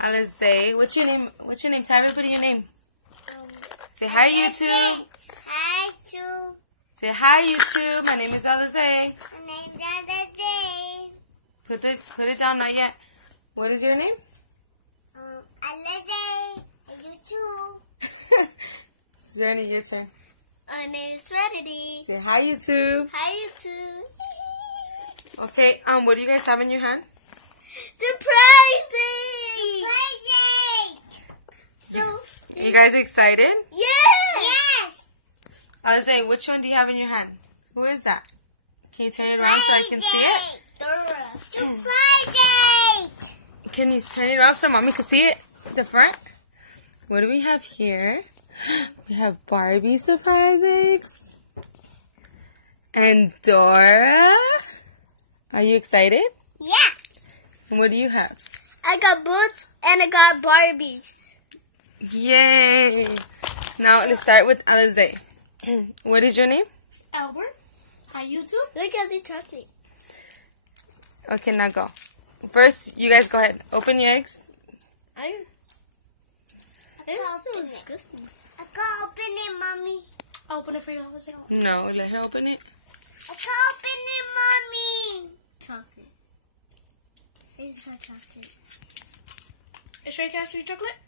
Alizé. What's your name? What's your name? Tell everybody your name. Say hi, YouTube. Hi, YouTube. Say hi, YouTube. My name is Alizé. My name's Alizé. Put it down. Not yet. What is your name? Alizé. YouTube. Zerny, your turn. My name's Serenity. Say hi, YouTube. Hi, YouTube. Okay. What do you guys have in your hand? Surprising! So, You guys excited? yes! Alizé, which one do you have in your hand? Who is that? Can you turn it around so I can see it? Surprising! Can you turn it around so mommy can see it? The front? What do we have here? We have Barbie surprise eggs. And Dora. Are you excited? Yeah! And what do you have? I got boots and I got Barbies. Yay! Now let's start with Alizé. What is your name? Albert. Hi, YouTube. Look at the chocolate. Okay, now go. First, you guys go ahead. Open your eggs. It's so disgusting. I can't open it, Mommy. I'll open it for you. No, let her open it. I can't open it, Mommy. Chocolate. It's not chocolate. Is Shrek has sweet chocolate?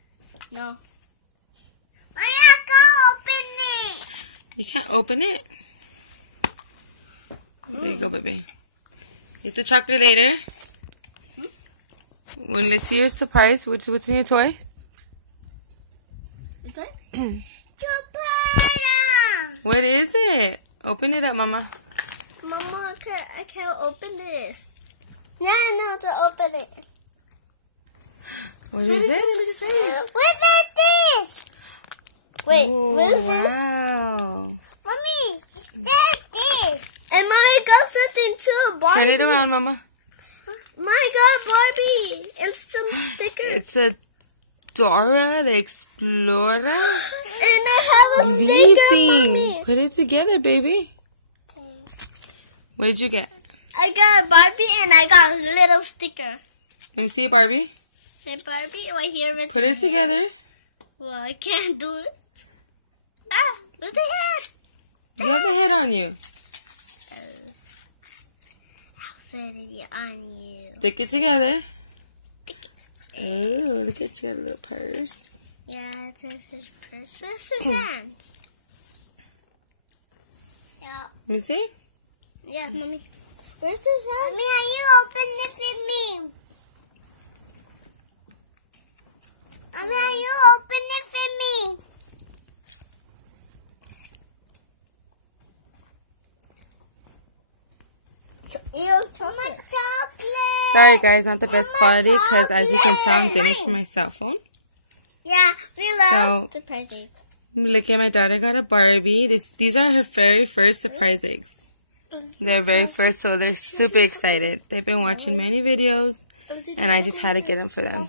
No. I can't open it. You can't open it? There you go, baby. Get the chocolate later. Well, let's see your surprise. What's in your toy? Your toy? Chocolate! What is it? Open it up, Mama. Mama, I can't open this. No, to open it. What is this? What is this? Wait, Ooh, what is this? Wow. Mommy, that's this. And Mommy got something too, Barbie. Turn it around, Mama. Mommy got Barbie and some stickers. It's a Dora the Explorer. And I have a sticker, Mommy. Put it together, baby. What did you get? I got Barbie and I got a little sticker. Let me see Barbie. Hey, Barbie, right here. Put it together. Well, I can't do it. Ah, look at the head. You have a head on you. I'll put it on you. Stick it together. Oh, look at your little purse. Yeah, it's his purse. Where's his hands? Yeah. Let me see. Yeah, Mommy. Where's his hands? Mommy, how you open this with me? Mommy, how you open it for me? Chocolate. Sorry, guys, not the best quality because, as you can tell, I'm doing it from my cell phone. Yeah, we love surprise eggs. Look at my daughter got a Barbie. These are her very first surprise eggs. They're very first, so they're super excited. They've been watching many videos, and I just had to get them for them.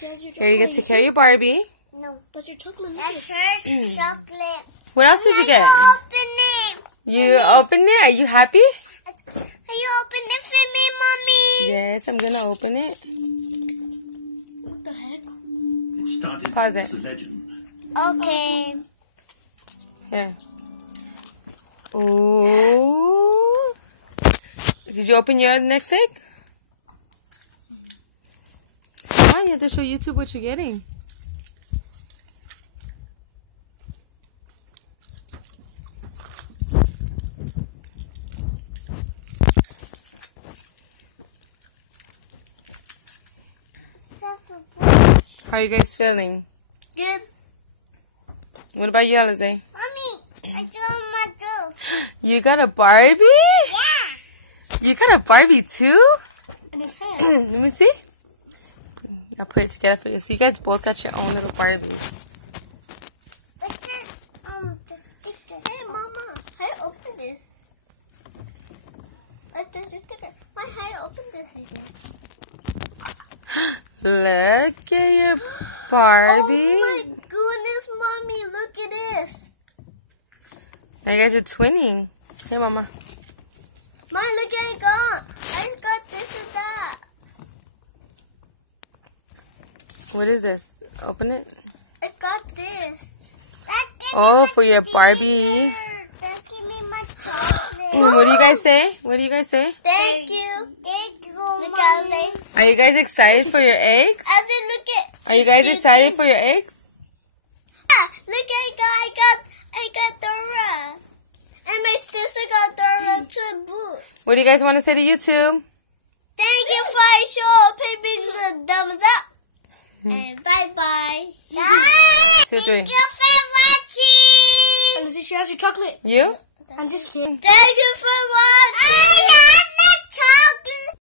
Here, you get to take care of your Barbie. No, that's your chocolate. That's her chocolate. What else did you get? Open it. You opened it? Are you happy? Can you open it for me, Mommy? Yes, I'm gonna open it. What the heck? It started Pause it. as a legend. Okay. Here. Ooh. Did you open your next egg? Come on, you have to show YouTube what you're getting. How are you guys feeling? Good. What about you, Alizé? Mommy, I don't want to. You got a Barbie? Yeah. You got a Barbie too? And his head. Let me see. I'll put it together for you. So you guys both got your own little Barbies. What's the sticker? Hey, Mama, how you open this? There's a sticker. How you open this again? Look at your Barbie. Oh my goodness, Mommy, look at this. Now you guys are twinning. Hey, Mama. Mom, look at it gone. I got this and that. What is this? Open it. I got this. Oh, for your Barbie. Give me my chocolate. What do you guys say? What do you guys say? Thank you. Thank you, Mommy. Are you guys excited for your eggs? Are you guys excited for your eggs? Look, I got Dora. And my sister got Dora too, boo. What do you guys want to say to YouTube? Thank you for showing a thumbs up. And bye-bye. 2, 3. Thank you for watching. Lucy, she has your chocolate. You? I'm just kidding. Thank you